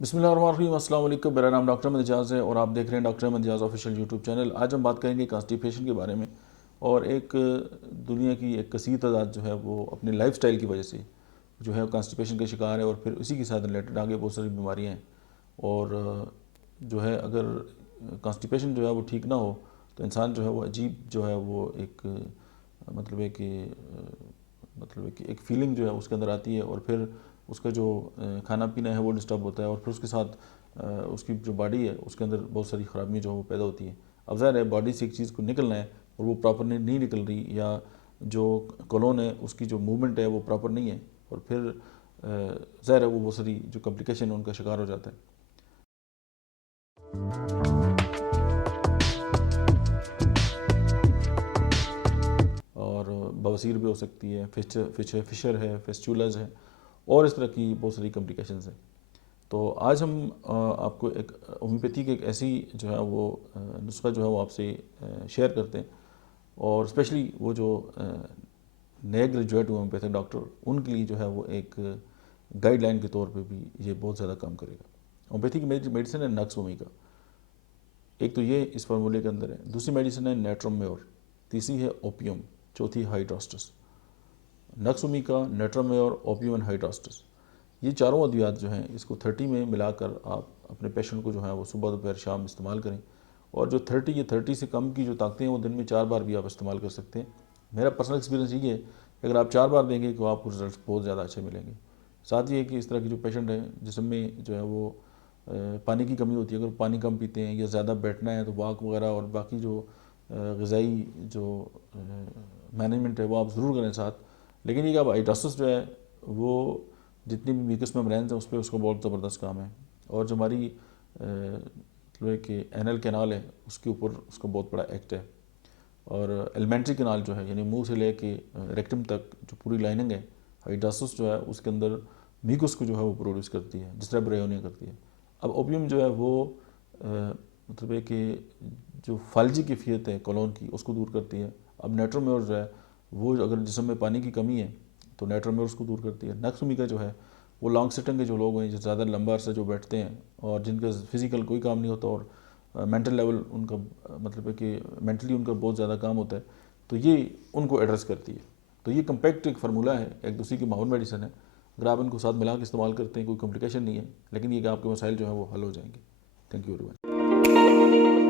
बिस्मिल्लाहिर्रहमानिर्रहीम, अस्सलाम वालेकुम। मेरा नाम डॉक्टर अहमद एजाज है और आप देख रहे हैं doctor Ahmad Ejaz official YouTube channel. आज हम बात करेंगे कॉन्स्टिपेशन के बारे में और एक दुनिया की एक कसीर तादाद जो है वो अपने लाइफस्टाइल की वजह से जो है कॉन्स्टिपेशन का शिकार है और फिर उसी के साथ रिलेटेड आगे बहुत सारी बीमारियाँ हैं। और जो है अगर कॉन्स्टिपेशन जो है वो ठीक ना हो तो इंसान जो है वो अजीब जो है वो एक मतलब है कि एक फ़ीलिंग जो है उसके अंदर आती है और फिर उसका जो खाना पीना है वो डिस्टर्ब होता है और फिर उसके साथ उसकी जो बॉडी है उसके अंदर बहुत सारी ख़राबियाँ जो है वो पैदा होती हैं। अब ज़ाहिर है बॉडी से एक चीज़ को निकलना है और वो प्रॉपर नहीं निकल रही, या जो कॉलोन है उसकी जो मूवमेंट है वो प्रॉपर नहीं है, और फिर ज़ाहिर है वो बहुत सारी जो कॉम्प्लिकेशन है उनका शिकार हो जाता है। और बवासीर भी हो सकती है, फिशर है, फिस्चुलाज है और इस तरह की बहुत सारी कॉम्प्लिकेशंस हैं। तो आज हम आपको एक होम्योपैथी की एक ऐसी जो है वो नुस्खा जो है वो आपसे शेयर करते हैं, और स्पेशली वो जो नए ग्रेजुएट होम्योपैथिक डॉक्टर उनके लिए जो है वो एक गाइडलाइन के तौर पे भी ये बहुत ज़्यादा काम करेगा। होम्योपैथी की मेडिसिन है नक्स भूमिका। एक तो ये इस फार्मूले के अंदर है। दूसरी मेडिसिन है नेट्रोम्योर, तीसरी है ओपियम, चौथी हाइड्रोस्टस। नक्स भूमिका, नेट्रोम्योर, ओपियम एंड हाइड्रोस्टस, ये चारों अद्वियात जो हैं इसको 30 में मिलाकर आप अपने पेशेंट को जो है वो सुबह दोपहर शाम इस्तेमाल करें। और जो 30 या 30 से कम की जो ताकतें हैं वो दिन में 4 बार भी आप इस्तेमाल कर सकते हैं। मेरा पर्सनल एक्सपीरियंस ये है कि अगर आप 4 बार देंगे तो आपको रिजल्ट बहुत ज़्यादा अच्छे मिलेंगे। साथ ही है कि इस तरह की जो पेशेंट है जिसमें जो है वो पानी की कमी होती है, अगर पानी कम पीते हैं या ज़्यादा बैठना है तो वॉक वगैरह और बाकी जो ग़िज़ाई जो मैनेजमेंट है वो आप ज़रूर करें साथ। लेकिन ये कि अब हाइड्रोसिस जो है वो जितनी भी म्यूकस मेम्ब्रेन्स हैं उस पर उसका बहुत ज़बरदस्त काम है, और जो हमारी मतलब कि एनल कैनाल है उसके ऊपर उसका बहुत बड़ा एक्ट है। और एलिमेंट्री कैनाल जो है यानी मुंह से लेके रेक्टम तक जो पूरी लाइनिंग है, हाइड्रोसिस जो है उसके अंदर म्यूकस को जो है वो प्रोड्यूस करती है जिस तरह ब्रेयोनिया करती है। अब ओपियम जो है वो मतलब है कि जो फालजी कैफियत है कॉलोन की उसको दूर करती है। अब नेट्रोम्योर जो है वो अगर जिस्म में पानी की कमी है तो नेट्रोम्योर उसको दूर करती है। नक्स भूमिका जो है वो लॉन्ग सिटिंग के जो लोग हैं, जो ज़्यादा लंबा अरसा जो बैठते हैं और जिनका फिज़िकल कोई काम नहीं होता और मेंटल लेवल उनका मतलब है कि मेंटली उनका बहुत ज़्यादा काम होता है, तो ये उनको एड्रेस करती है। तो ये कम्पैक्ट एक फार्मूला है, एक दूसरे की माहौल मेडिसिन है। अगर आप इनको साथ मिला के इस्तेमाल करते हैं कोई कॉम्प्लिकेशन नहीं है, लेकिन ये कि आपके मसाइल जो है वो हल हो जाएंगे। Thank you very much.